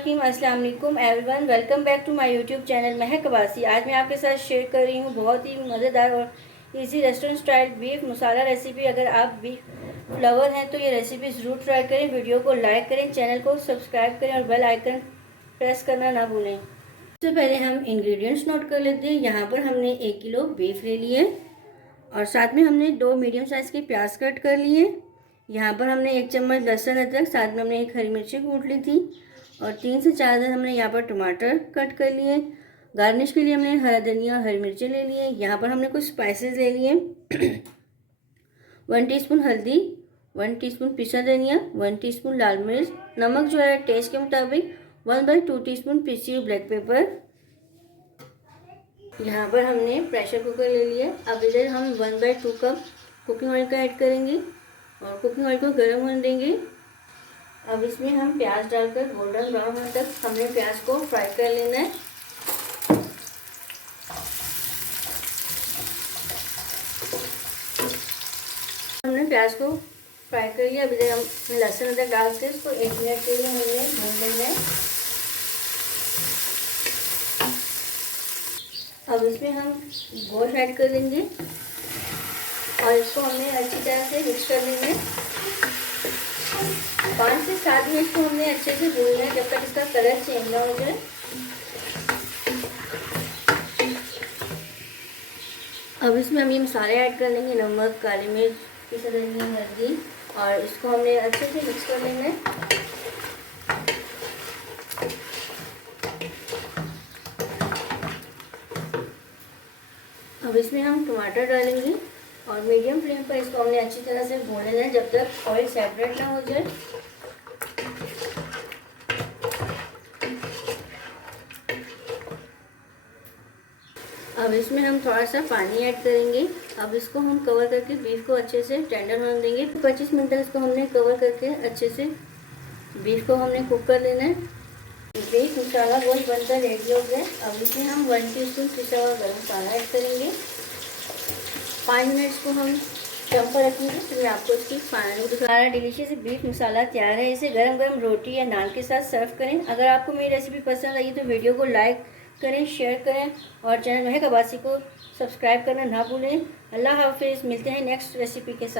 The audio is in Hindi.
बिस्मिल्लाहिर्रहमानिर्रहीम। अस्सलाम वालेकुम everyone, welcome back to my YouTube channel Mehak Abbasi. आज मैं आपके साथ शेयर कर रही हूँ बहुत ही मज़ेदार और इजी रेस्टोरेंट स्टाइल बीफ मसाला रेसिपी। अगर आप बीफ फ्लवर हैं तो ये रेसिपी ज़रूर ट्राई करें। वीडियो को लाइक करें, चैनल को सब्सक्राइब करें और बेल आइकन प्रेस करना ना भूलें। सबसे पहले हम इंग्रेडिएंट्स नोट कर लेते हैं। यहाँ पर हमने 1 किलो बीफ ले लिए और साथ में हमने 2 मीडियम साइज़ के प्याज कट कर लिए। यहाँ पर हमने 1 चम्मच लहसुन अदरक, साथ में हमने 1 हरी मिर्ची कूट ली थी और 3 से 4 हमने यहाँ पर टमाटर कट कर लिए। गार्निश के लिए हमने हरा धनिया और हरी मिर्ची ले लिए। यहाँ पर हमने कुछ स्पाइसेस ले लिए 1 टीस्पून हल्दी, 1 टीस्पून पिसा धनिया, 1 टीस्पून लाल मिर्च, नमक जो है टेस्ट के मुताबिक, 1/2 टीस्पून पिसी हुई ब्लैक पेपर। यहाँ पर हमने प्रेशर कुकर ले लिया। अब इधर हम 1/2 कप कुकिंग ऑयल का ऐड करेंगे और कुकिंग ऑयल को गर्म होने देंगे। अब इसमें हम प्याज डालकर गोल्डन ब्राउन होने तक हमने प्याज को फ्राई कर लेना है। हमने प्याज को फ्राई कर लिया। अब इधर हम लहसुन अदरक डाल के इसको 1 मिनट के लिए हमने भून लेना है। अब इसमें हम गोश्त ऐड कर देंगे और इसको हमें अच्छी तरह से मिक्स कर लेंगे। 5 से 7 मिनट को हमने अच्छे से भूनना है जब तक इसका कलर चेंज ना हो जाए। अब इसमें हम ये मसाले ऐड कर लेंगे, नमक, काली मिर्च, पिसा धनिया, हल्दी, और इसको हमने अच्छे से मिक्स कर लेना है। अब इसमें हम टमाटर डालेंगे और मीडियम फ्लेम पर इसको हमने अच्छी तरह से भून लेना है जब तक ऑयल सेपरेट ना हो जाए। अब इसमें हम थोड़ा सा पानी ऐड करेंगे। अब इसको हम कवर करके बीफ को अच्छे से टेंडर होने देंगे। 25 मिनट तक इसको हमने कवर करके अच्छे से बीफ को हमने कुक कर लेना है। बीफ मसाला गोश्त बनकर रेडी हो गया। अब इसमें हम 1 टीस्पून पिसा हुआ गरम मसाला ऐड करेंगे। 5 मिनट्स को हम दम पर रखेंगे। तो मैं आपको इसकी फाइनल दिखा डिलीशियस बीफ मसाला तैयार है। इसे गरम गरम रोटी या नान के साथ सर्व करें। अगर आपको मेरी रेसिपी पसंद आई तो वीडियो को लाइक करें, शेयर करें और चैनल महक अब्बासी को सब्सक्राइब करना ना भूलें। अल्लाह हाफिज़। मिलते हैं नेक्स्ट रेसिपी के साथ।